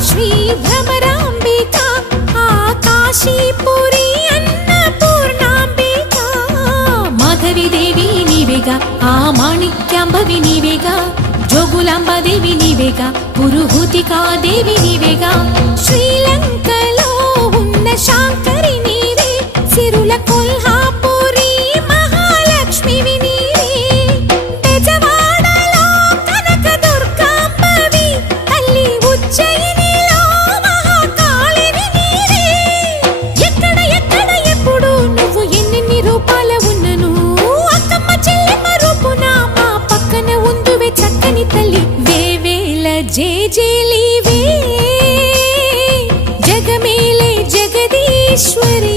శ్రీ భ్రమరాంబిక ఆకాశీపురి అన్నపూర్ణాంబిక మాధవి దేవి నీవేగా ఆ మాణిక్యాంబవి నీవేగా జోగులాంబదేవి నీవేగా పురుహూతికా దేవి నీవేగా శ్రీలంకలో ఉన్న శాంకరి నీవే సిరుల కొల్హాపురి మహాలక్ష్మివి నీవే బెజవాడలో కనక దుర్గాంబవి తల్లి ఉజ్జయినిలో మహాకాళివి నీవే ఎక్కడ ఎక్కడ ఎప్పుడు నువ్వు ఎన్నెన్ని రూపాల ఉన్నను అక్కమ్మ చెల్లెమ్మ రూపున మా పక్కన ఉందువే చక్కని తల్లి వేవేల జేజేలివే జగమేలే జగదీశ్వరి